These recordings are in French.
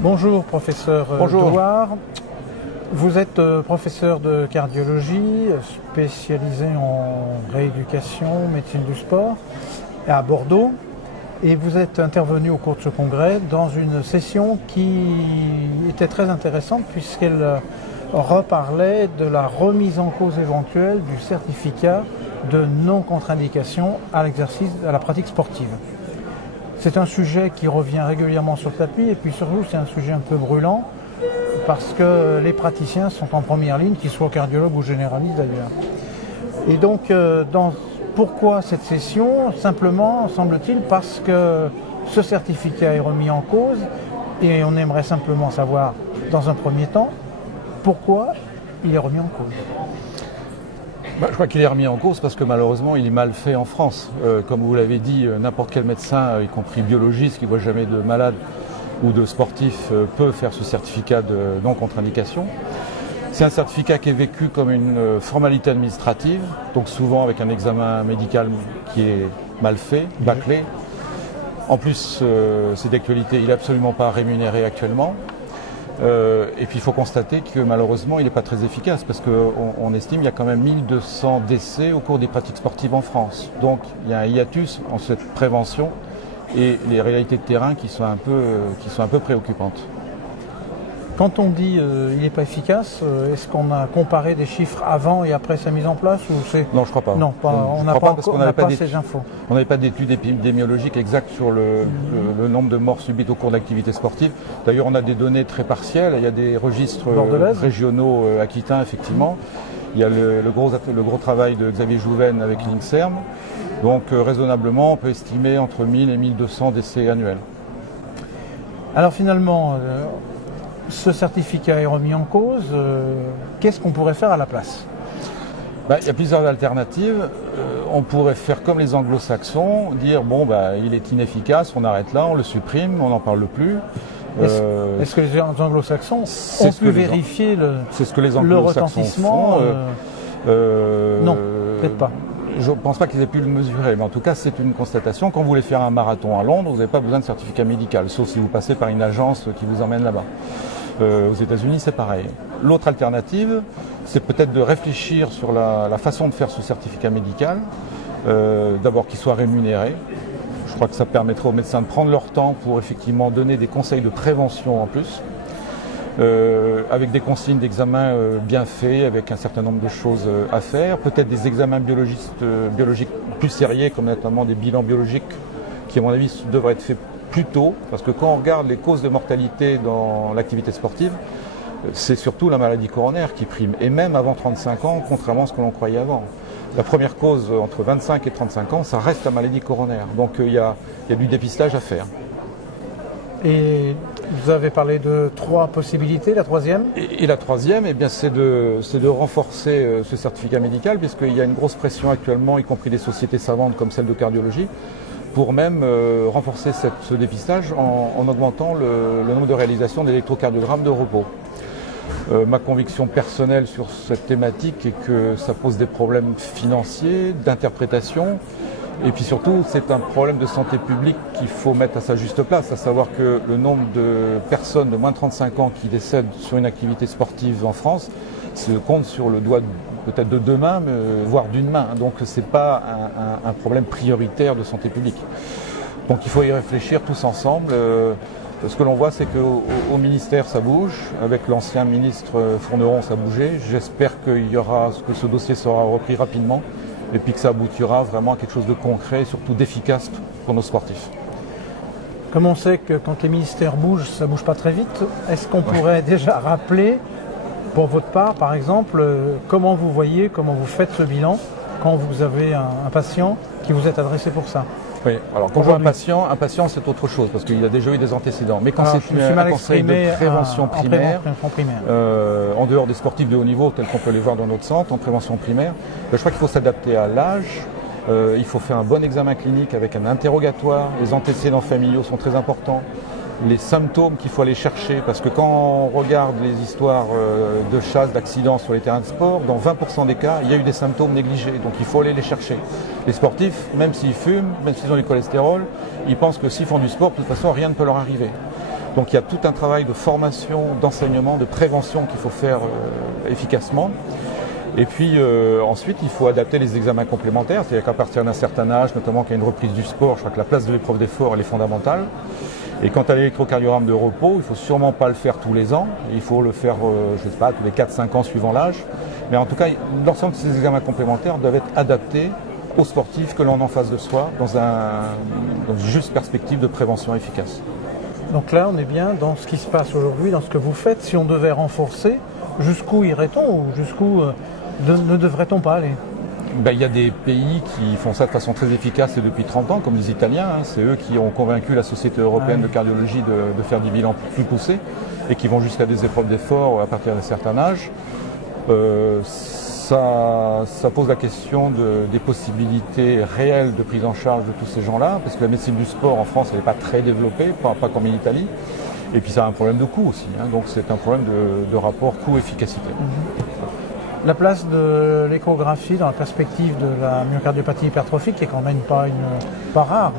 Bonjour professeur Douard, vous êtes professeur de cardiologie spécialisé en rééducation, médecine du sport à Bordeaux et vous êtes intervenu au cours de ce congrès dans une session qui était très intéressante puisqu'elle reparlait de la remise en cause éventuelle du certificat de non-contre-indication à l'exercice, à la pratique sportive. C'est un sujet qui revient régulièrement sur le tapis et puis surtout c'est un sujet un peu brûlant parce que les praticiens sont en première ligne, qu'ils soient cardiologues ou généralistes d'ailleurs. Et donc, pourquoi cette session? Simplement, semble-t-il, parce que ce certificat est remis en cause et on aimerait simplement savoir, dans un premier temps, pourquoi il est remis en cause. Je crois qu'il est remis en cause parce que malheureusement il est mal fait en France. Comme vous l'avez dit, n'importe quel médecin, y compris biologiste qui ne voit jamais de malade ou de sportif, peut faire ce certificat de non-contre-indication. C'est un certificat qui est vécu comme une formalité administrative, donc souvent avec un examen médical qui est mal fait, bâclé. En plus, c'est d'actualité, il n'est absolument pas rémunéré actuellement. Et puis il faut constater que malheureusement il n'est pas très efficace parce qu'on estime qu'il y a quand même 1200 décès au cours des pratiques sportives en France. Donc il y a un hiatus en cette prévention et les réalités de terrain qui sont un peu préoccupantes. Quand on dit il n'est pas efficace, est-ce qu'on a comparé des chiffres avant et après sa mise en place ou c'est... Non, je ne crois pas. Non, on n'a pas ces infos. On n'avait pas d'études épidémiologiques exactes sur le nombre de morts subites au cours d'activités sportives. D'ailleurs, on a des données très partielles. Il y a des registres régionaux aquitains, effectivement. Il y a le gros travail de Xavier Jouven avec l'INSERM. Donc, raisonnablement, on peut estimer entre 1000 et 1200 décès annuels. Alors finalement... ce certificat est remis en cause, qu'est-ce qu'on pourrait faire à la place? Il y a plusieurs alternatives. On pourrait faire comme les anglo-saxons, dire il est inefficace, on arrête là, on le supprime, on n'en parle plus. Est-ce que les anglo-saxons ont pu vérifier le retentissement Non, peut-être pas. Je ne pense pas qu'ils aient pu le mesurer, mais en tout cas c'est une constatation. Quand vous voulez faire un marathon à Londres, vous n'avez pas besoin de certificat médical, sauf si vous passez par une agence qui vous emmène là-bas. Aux États-Unis, c'est pareil. L'autre alternative, c'est peut-être de réfléchir sur la façon de faire ce certificat médical. D'abord qu'il soit rémunéré. Je crois que ça permettrait aux médecins de prendre leur temps pour effectivement donner des conseils de prévention en plus. Avec des consignes d'examen bien faits, avec un certain nombre de choses à faire, peut-être des examens biologiques plus sérieux, comme notamment des bilans biologiques qui, à mon avis, devraient être faits plus tôt, parce que quand on regarde les causes de mortalité dans l'activité sportive, c'est surtout la maladie coronaire qui prime, et même avant 35 ans, contrairement à ce que l'on croyait avant. La première cause entre 25 et 35 ans, ça reste la maladie coronaire, donc il y a du dépistage à faire. Et vous avez parlé de 3 possibilités, la troisième? Et la troisième, c'est de renforcer ce certificat médical, puisqu'il y a une grosse pression actuellement, y compris des sociétés savantes comme celle de cardiologie, pour même renforcer ce dépistage en augmentant le nombre de réalisations d'électrocardiogrammes de repos. Ma conviction personnelle sur cette thématique est que ça pose des problèmes financiers, d'interprétation. Et puis surtout, c'est un problème de santé publique qu'il faut mettre à sa juste place, à savoir que le nombre de personnes de moins de 35 ans qui décèdent sur une activité sportive en France se compte sur le doigt peut-être de 2 mains, voire d'une main. Donc ce n'est pas un problème prioritaire de santé publique. Donc il faut y réfléchir tous ensemble. Ce que l'on voit, c'est qu'au ministère, ça bouge. Avec l'ancien ministre Fourneron, ça bougeait. J'espère que ce dossier sera repris rapidement. Et puis que ça aboutira vraiment à quelque chose de concret et surtout d'efficace pour nos sportifs. Comme on sait que quand les ministères bougent, ça ne bouge pas très vite, est-ce qu'on pourrait déjà rappeler, pour votre part par exemple, comment vous faites ce bilan quand vous avez un patient qui vous est adressé pour ça? Oui, alors quand on voit un patient c'est autre chose parce qu'il a déjà eu des antécédents. Mais quand c'est un conseil de prévention primaire, en dehors des sportifs de haut niveau tels qu'on peut les voir dans notre centre, en prévention primaire, je crois qu'il faut s'adapter à l'âge, il faut faire un bon examen clinique avec un interrogatoire, les antécédents familiaux sont très importants. les symptômes qu'il faut aller chercher, parce que quand on regarde les histoires de chasse, d'accidents sur les terrains de sport, dans 20% des cas, il y a eu des symptômes négligés, donc il faut aller les chercher. Les sportifs, même s'ils fument, même s'ils ont du cholestérol, ils pensent que s'ils font du sport, de toute façon, rien ne peut leur arriver. Donc il y a tout un travail de formation, d'enseignement, de prévention qu'il faut faire efficacement. Et puis ensuite, il faut adapter les examens complémentaires, c'est-à-dire qu'à partir d'un certain âge, notamment qu'il y a une reprise du sport, je crois que la place de l'épreuve d'effort, elle est fondamentale. Et quant à l'électrocardiogramme de repos, il ne faut sûrement pas le faire tous les ans, il faut le faire, je ne sais pas, tous les 4-5 ans suivant l'âge. Mais en tout cas, l'ensemble de ces examens complémentaires doivent être adaptés aux sportifs que l'on a en face de soi, dans une juste perspective de prévention efficace. Donc là, on est bien dans ce qui se passe aujourd'hui, dans ce que vous faites. Si on devait renforcer, jusqu'où irait-on ou jusqu'où ne devrait-on pas aller? Il y a des pays qui font ça de façon très efficace et depuis 30 ans, comme les Italiens. C'est eux qui ont convaincu la Société européenne de cardiologie de faire des bilans plus poussés et qui vont jusqu'à des épreuves d'effort à partir d'un certain âge. Ça pose la question des possibilités réelles de prise en charge de tous ces gens-là, parce que la médecine du sport en France, elle n'est pas très développée, pas comme en Italie. Et puis ça a un problème de coût aussi, donc c'est un problème de rapport coût-efficacité. La place de l'échographie dans la perspective de la myocardiopathie hypertrophique qui est quand même pas rare.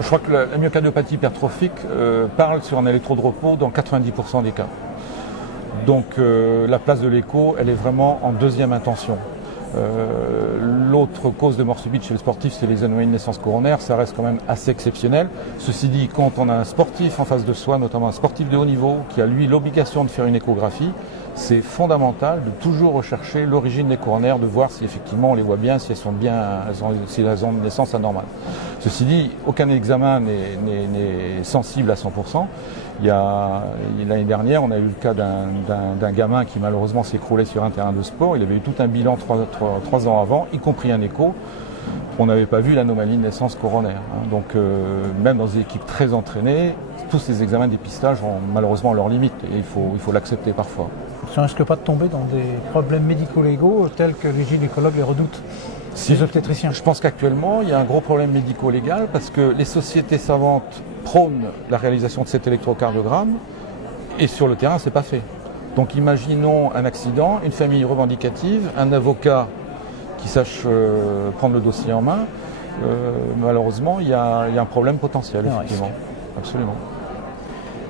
Je crois que la myocardiopathie hypertrophique parle sur un électrode de repos dans 90% des cas. Donc la place de l'écho, elle est vraiment en deuxième intention. L'autre cause de mort subite chez les sportifs, c'est les anomalies de naissance coronaire. Ça reste quand même assez exceptionnel. Ceci dit, quand on a un sportif en face de soi, notamment un sportif de haut niveau, qui a lui l'obligation de faire une échographie, c'est fondamental de toujours rechercher l'origine des coronaires, de voir si effectivement on les voit bien, si elles sont bien, si elles ont une naissance anormale. Ceci dit, aucun examen n'est sensible à 100%. L'année dernière, on a eu le cas d'un gamin qui malheureusement s'est écroulé sur un terrain de sport. Il avait eu tout un bilan 3 ans avant, y compris un écho. On n'avait pas vu l'anomalie de naissance coronaire. Donc même dans des équipes très entraînées, tous ces examens de dépistage ont malheureusement leurs limites et il faut l'accepter parfois. Ça ne risque pas de tomber dans des problèmes médico-légaux tels que les gynécologues les redoutent, les obstétriciens? Je pense qu'actuellement, il y a un gros problème médico-légal parce que les sociétés savantes prônent la réalisation de cet électrocardiogramme et sur le terrain, ce n'est pas fait. Donc imaginons un accident, une famille revendicative, un avocat qui sache prendre le dossier en main. Malheureusement, il y a un problème potentiel, effectivement. Absolument.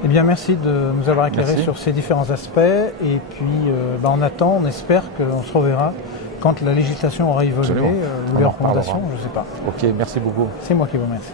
Eh bien, merci de nous avoir éclairé sur ces différents aspects. Et puis, on attend, on espère qu'on se reverra quand la législation aura évolué ou les recommandations, je ne sais pas. Ok, merci beaucoup. C'est moi qui vous remercie.